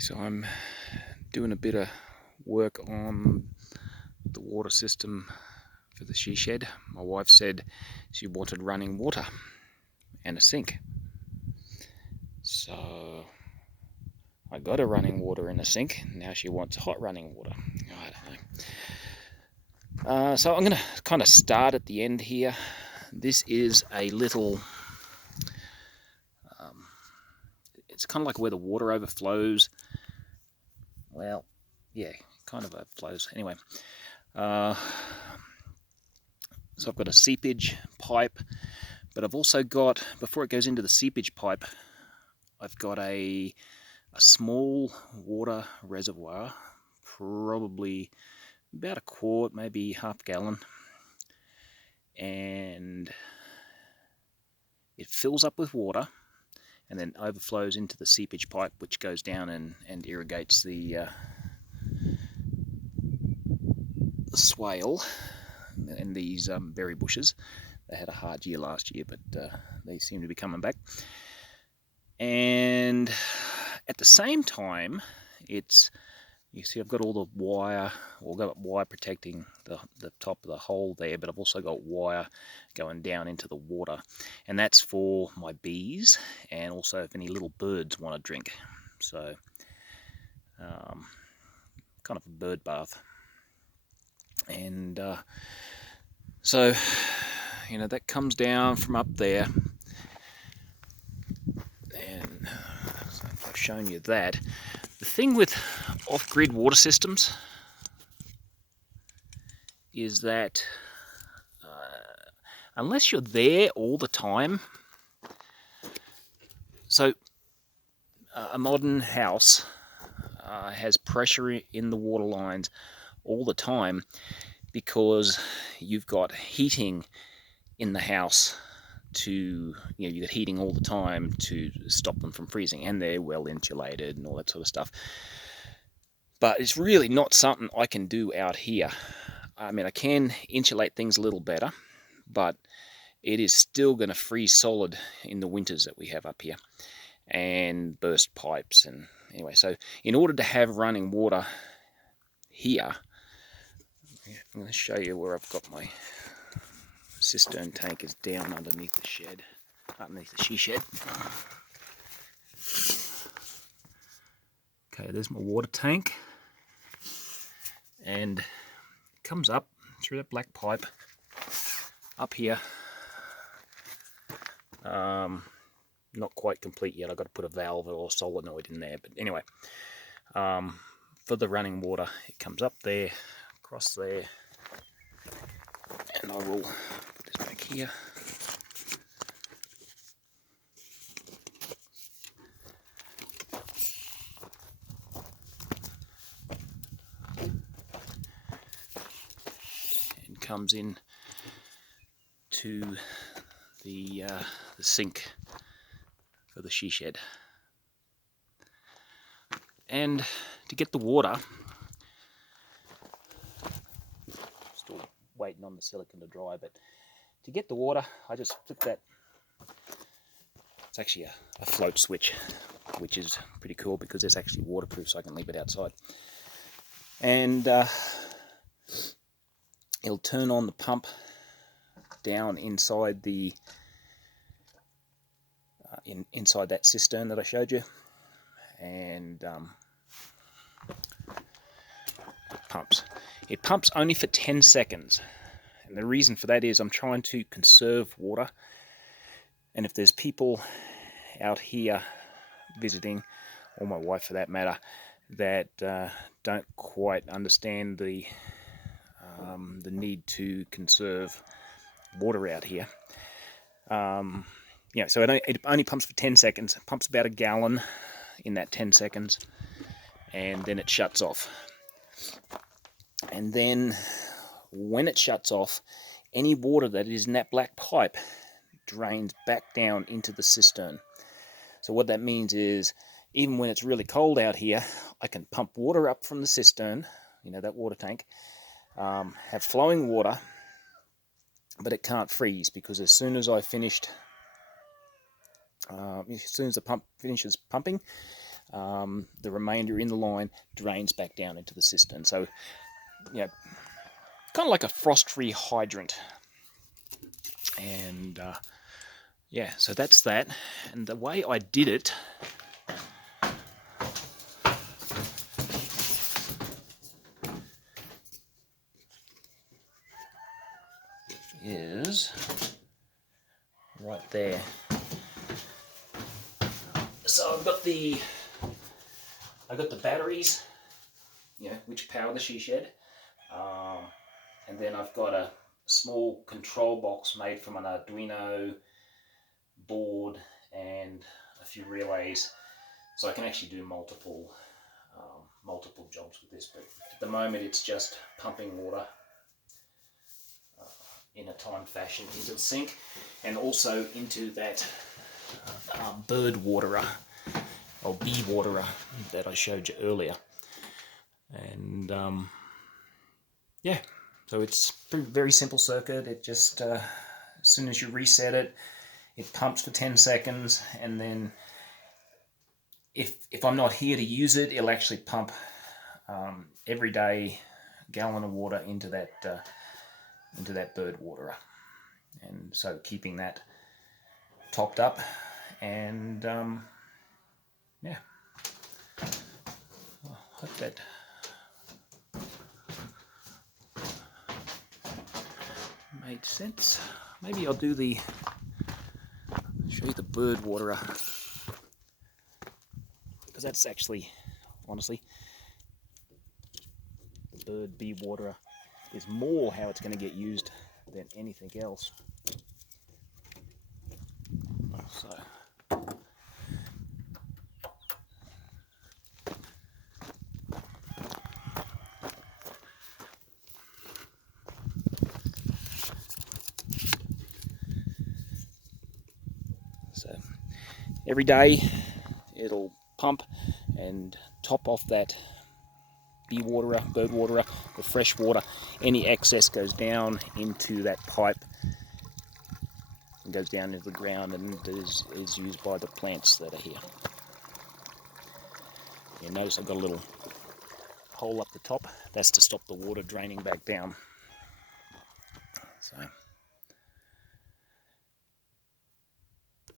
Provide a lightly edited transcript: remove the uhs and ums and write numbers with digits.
So I'm doing a bit of work on the water system for the she shed. My wife said she wanted running water and a sink. So I got her running water in a sink. Now she wants hot running water. I don't know. So I'm going to kind of start at the end here. This is a little... it's kind of like where the water overflows. Well, yeah, kind of overflows. Anyway, so I've got a seepage pipe, but I've also got, before it goes into the seepage pipe, I've got a small water reservoir, probably about a quart, maybe half gallon, and it fills up with water and then overflows into the seepage pipe, which goes down and irrigates the swale and these berry bushes. They had a hard year last year, but they seem to be coming back. And at the same time, it's, you see I've got all the wire, or got wire protecting the top of the hole there, but I've also got wire going down into the water, and that's for my bees and also if any little birds want to drink. So kind of a bird bath. And so you know, that comes down from up there, and so I've shown you that. The thing with off-grid water systems is that unless you're there all the time, so a modern house has pressure in the water lines all the time because you've got heating in the house to, you know, you got heating all the time to stop them from freezing, and they're well insulated and all that sort of stuff. But it's really not something I can do out here. I mean, I can insulate things a little better, but it is still going to freeze solid in the winters that we have up here and burst pipes. And anyway, so in order to have running water here, I'm going to show you where I've got my cistern tank is down underneath the shed, underneath the she shed. Okay, there's my water tank, and it comes up through that black pipe up here. Not quite complete yet. I've got to put a valve or solenoid in there, but anyway, for the running water, it comes up there, across there, and I will put this back here. And comes in to the sink for the she shed. And to get the water, still waiting on the silicone to dry, but to get the water, I just flick that. It's actually a float switch, which is pretty cool because it's actually waterproof, so I can leave it outside. And it'll turn on the pump down inside the inside that cistern that I showed you, and it pumps only for 10 seconds, and the reason for that is I'm trying to conserve water, and if there's people out here visiting, or my wife for that matter, that don't quite understand the need to conserve water out here. Yeah, so it only pumps for 10 seconds. It pumps about a gallon in that 10 seconds, and then it shuts off. And then when it shuts off, any water that is in that black pipe drains back down into the cistern. So what that means is, even when it's really cold out here, I can pump water up from the cistern, you know, that water tank, have flowing water, but it can't freeze, because as soon as I finished, as soon as the pump finishes pumping, the remainder in the line drains back down into the cistern. So, you know, kind of like a frost-free hydrant. And yeah, so that's that. And the way I did it is right there. So I've got the batteries, which power the she shed, and then I've got a small control box made from an Arduino board and a few relays, so I can actually do multiple jobs with this. But at the moment, it's just pumping water in a timed fashion into the sink, and also into that bird waterer or bee waterer that I showed you earlier. And yeah, so it's a very simple circuit. It just as soon as you reset it, it pumps for 10 seconds, and then if I'm not here to use it, it'll actually pump every day a gallon of water into that bird waterer, and so keeping that topped up. And yeah, I hope that made sense. Maybe I'll show you the bird waterer, because that's actually, honestly, the bird bee waterer is more how it's going to get used than anything else. So every day it'll pump and top off that bee waterer, bird waterer with fresh water. Any excess goes down into that pipe and goes down into the ground, and is used by the plants that are here. You notice I've got a little hole up the top. That's to stop the water draining back down. So